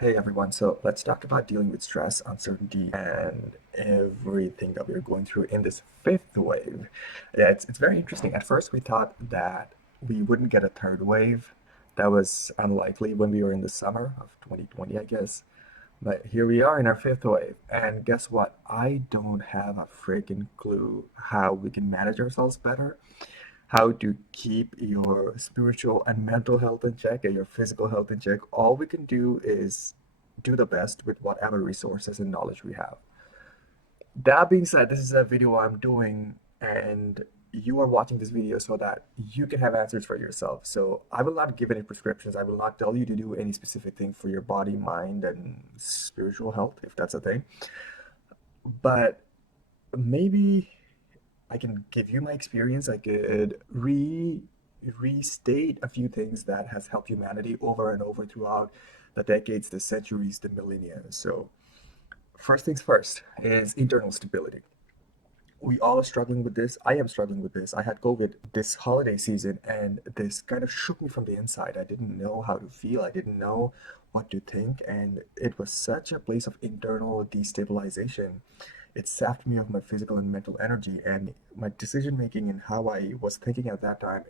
Hey everyone, so let's talk about dealing with stress, uncertainty, and everything that we're going through in this fifth wave. Yeah, it's very interesting. At first, we thought that we wouldn't get a third wave. That was unlikely when we were in the summer of 2020, I guess. But here we are in our fifth wave. And guess what? I don't have a freaking clue how we can manage ourselves better, how to keep your spiritual and mental health in check and your physical health in check. All we can do is do the best with whatever resources and knowledge we have. That being said, this is a video I'm doing, and you are watching this video so that you can have answers for yourself. So I will not give any prescriptions. I will not tell you to do any specific thing for your body, mind, and spiritual health, if that's a thing. But maybe I can give you my experience. I could restate a few things that has helped humanity over and over throughout the decades, the centuries, the millennia. So first things first is internal stability. We all are struggling with this. I am struggling with this. I had COVID this holiday season, and this kind of shook me from the inside. I didn't know how to feel. I didn't know what to think, and it was such a place of internal destabilization. It sapped me of my physical and mental energy, and my decision making and how I was thinking at that time.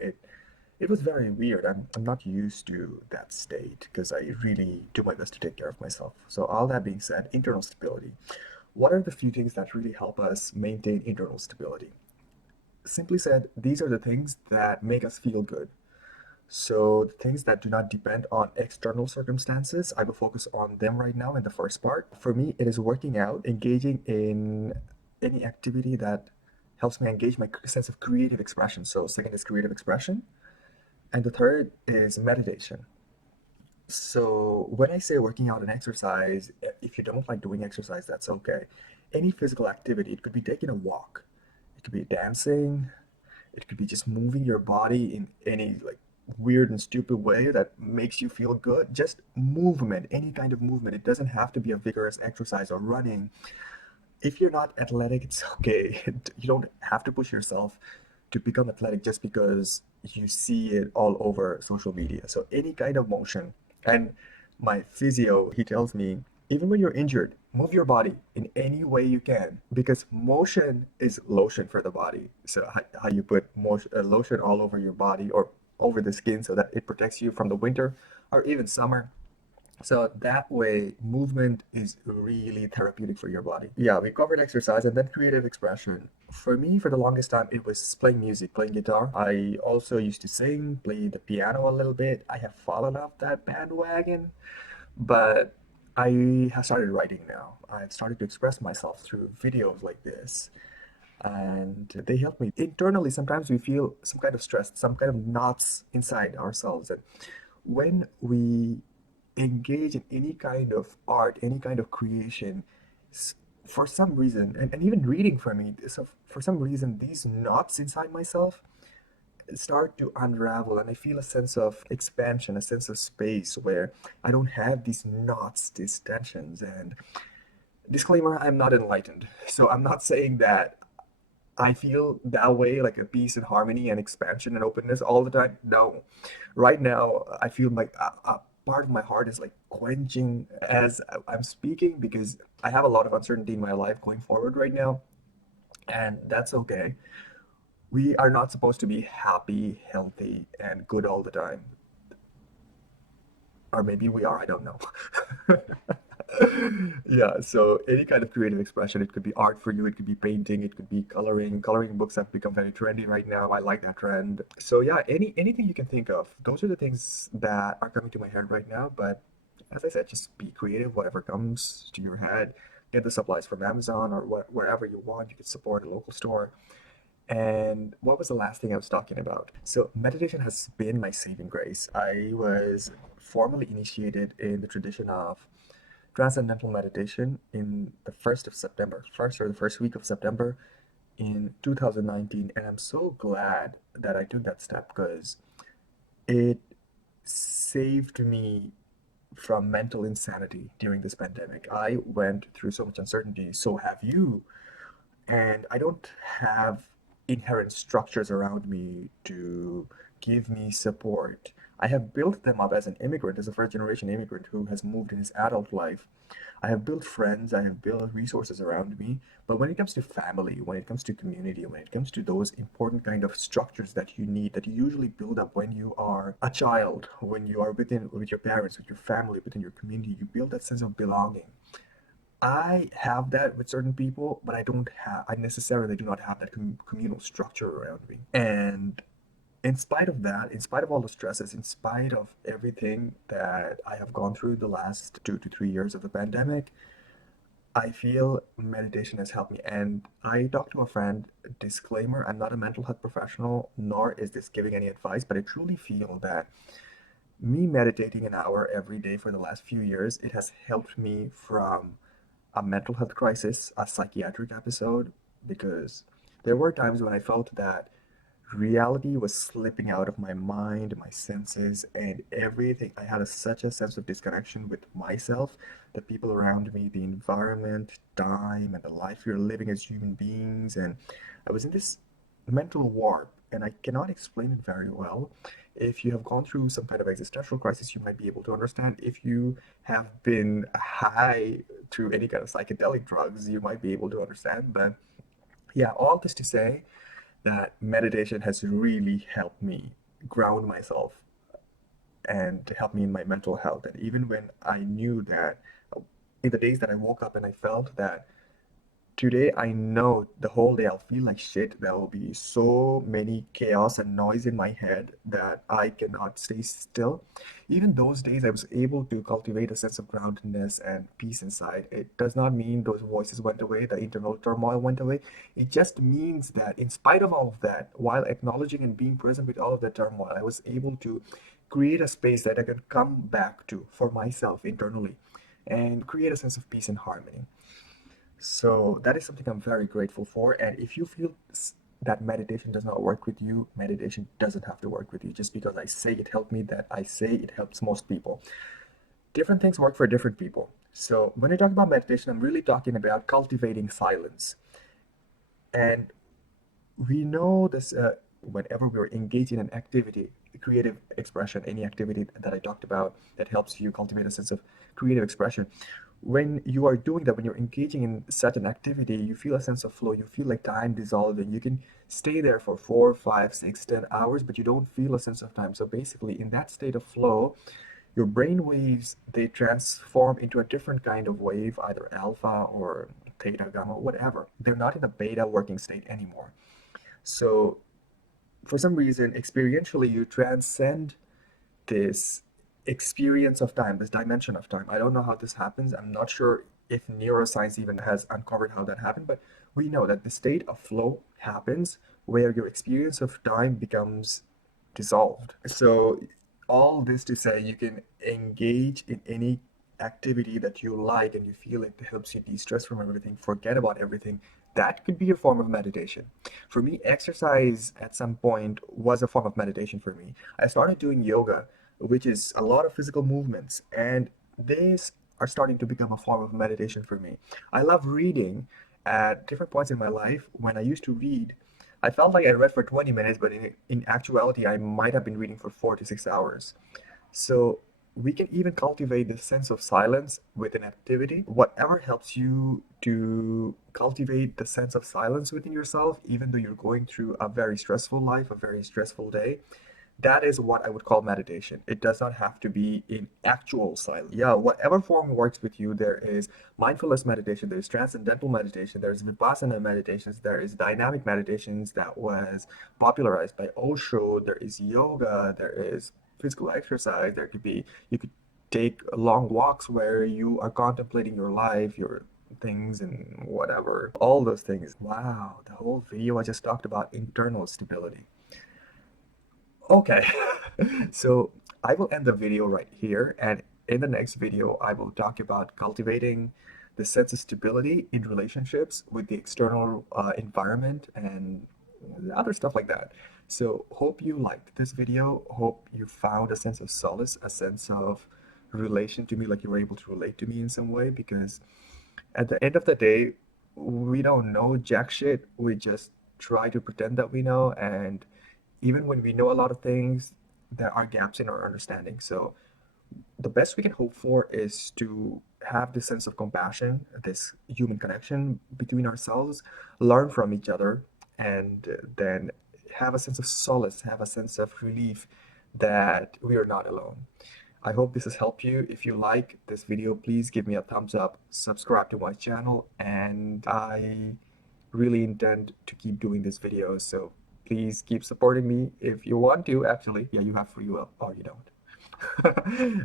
It was very weird. I'm not used to that state because I really do my best to take care of myself. So all that being said, internal stability. What are the few things that really help us maintain internal stability? Simply said, these are the things that make us feel good. So the things that do not depend on external circumstances, I will focus on them right now in the first part. For me, it is working out, engaging in any activity that helps me engage my sense of creative expression. So second is creative expression. And the third is meditation. So when I say working out and exercise, if you don't like doing exercise, that's okay. Any physical activity, it could be taking a walk, it could be dancing, it could be just moving your body in any like weird and stupid way that makes you feel good. Just movement, any kind of movement. It doesn't have to be a vigorous exercise or running. If you're not athletic, it's okay. You don't have to push yourself to become athletic just because you see it all over social media. So any kind of motion. And my physio, he tells me, even when you're injured, move your body in any way you can because motion is lotion for the body. So how you put motion, lotion all over your body or over the skin so that it protects you from the winter or even summer. So that way, movement is really therapeutic for your body. Yeah, we covered exercise and then creative expression. For me, for the longest time, it was playing music, playing guitar. I also used to sing, play the piano a little bit. I have fallen off that bandwagon, but I have started writing now. I've started to express myself through videos like this, and they help me. Internally, sometimes we feel some kind of stress, some kind of knots inside ourselves. And when we engage in any kind of art, any kind of creation, for some reason, and even reading for me, so for some reason, these knots inside myself start to unravel, and I feel a sense of expansion, a sense of space where I don't have these knots, these tensions. And disclaimer, I'm not enlightened. So I'm not saying that I feel that way, like a peace and harmony and expansion and openness all the time. No, right now I feel like a part of my heart is like quenching as I'm speaking because I have a lot of uncertainty in my life going forward right now, and that's okay. We are not supposed to be happy, healthy, and good all the time. Or maybe we are, I don't know. Yeah, so any kind of creative expression, it could be art for you, it could be painting, it could be coloring. Coloring books have become very trendy right now. I like that trend. So yeah, anything you can think of. Those are the things that are coming to my head right now. But as I said, just be creative, whatever comes to your head. Get the supplies from Amazon or wherever you want. You can support a local store. And what was the last thing I was talking about? So, meditation has been my saving grace. I was formally initiated in the tradition of transcendental meditation in the 1st of September, first or the first week of September in 2019. And I'm so glad that I took that step because it saved me from mental insanity during this pandemic. I went through so much uncertainty, so have you. And I don't have inherent structures around me to give me support. I have built them up as an immigrant, as a first generation immigrant who has moved in his adult life. I have built friends, I have built resources around me. But when it comes to family, when it comes to community, when it comes to those important kind of structures that you need, that you usually build up when you are a child, when you are within with your parents, with your family, within your community, you build that sense of belonging. I have that with certain people, but I necessarily do not have that communal structure around me. And in spite of that, in spite of all the stresses, in spite of everything that I have gone through the last 2 to 3 years of the pandemic, I feel meditation has helped me. And I talked to a friend, disclaimer, I'm not a mental health professional, nor is this giving any advice, but I truly feel that me meditating an hour every day for the last few years, it has helped me from a mental health crisis, a psychiatric episode, because there were times when I felt that reality was slipping out of my mind, my senses, and everything. I had such a sense of disconnection with myself, the people around me, the environment, time, and the life you're living as human beings. And I was in this mental warp, and I cannot explain it very well. If you have gone through some kind of existential crisis, you might be able to understand. If you have been high through any kind of psychedelic drugs, you might be able to understand. But yeah, all this to say that meditation has really helped me ground myself and to help me in my mental health. And even when I knew that, in the days that I woke up and I felt that today I know the whole day I'll feel like shit. There will be so many chaos and noise in my head that I cannot stay still. Even those days, I was able to cultivate a sense of groundedness and peace inside. It does not mean those voices went away, the internal turmoil went away. It just means that, in spite of all of that, while acknowledging and being present with all of the turmoil, I was able to create a space that I can come back to for myself internally and create a sense of peace and harmony. So that is something I'm very grateful for. And if you feel that meditation does not work with you, meditation doesn't have to work with you. Just because I say it helped me, that I say it helps most people. Different things work for different people. So when I talk about meditation, I'm really talking about cultivating silence. And we know this whenever we're engaged in an activity, creative expression, any activity that I talked about that helps you cultivate a sense of creative expression. When you are doing that, when you're engaging in such an activity, you feel a sense of flow, you feel like time dissolving. You can stay there for 4, 5, 6, 10 hours, but you don't feel a sense of time. So basically, in that state of flow, your brain waves, they transform into a different kind of wave, either alpha or theta, gamma, whatever. They're not in a beta working state anymore. So for some reason, experientially, you transcend this experience of time, this dimension of time. I don't know how this happens. I'm not sure if neuroscience even has uncovered how that happened, but we know that the state of flow happens where your experience of time becomes dissolved. So, all this to say, you can engage in any activity that you like and you feel it helps you de-stress from everything, forget about everything. That could be a form of meditation. For me, exercise at some point was a form of meditation for me. I started doing yoga, which is a lot of physical movements, and these are starting to become a form of meditation for me. I love reading. At different points in my life, when I used to read, I felt like I read for 20 minutes, but in actuality, I might have been reading for 4 to 6 hours. So we can even cultivate this sense of silence with an activity. Whatever helps you to cultivate the sense of silence within yourself, even though you're going through a very stressful life, a very stressful day, that is what I would call meditation. It does not have to be in actual silence. Yeah, whatever form works with you, there is mindfulness meditation, there's transcendental meditation, there's vipassana meditations, there is dynamic meditations that was popularized by Osho, there is yoga, there is physical exercise, there could be, you could take long walks where you are contemplating your life, your things and whatever, all those things. Wow, the whole video I just talked about internal stability. Okay, so I will end the video right here, and in the next video, I will talk about cultivating the sense of stability in relationships with the external environment and other stuff like that. So, hope you liked this video. Hope you found a sense of solace, a sense of relation to me, like you were able to relate to me in some way, because at the end of the day, we don't know jack shit. We just try to pretend that we know, and even when we know a lot of things, there are gaps in our understanding. So the best we can hope for is to have this sense of compassion, this human connection between ourselves, learn from each other, and then have a sense of solace, have a sense of relief that we are not alone. I hope this has helped you. If you like this video, please give me a thumbs up, subscribe to my channel, and I really intend to keep doing these videos. So please keep supporting me if you want to. Actually, yeah, you have free will, or you don't.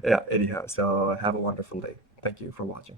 Yeah, anyhow, so have a wonderful day. Thank you for watching.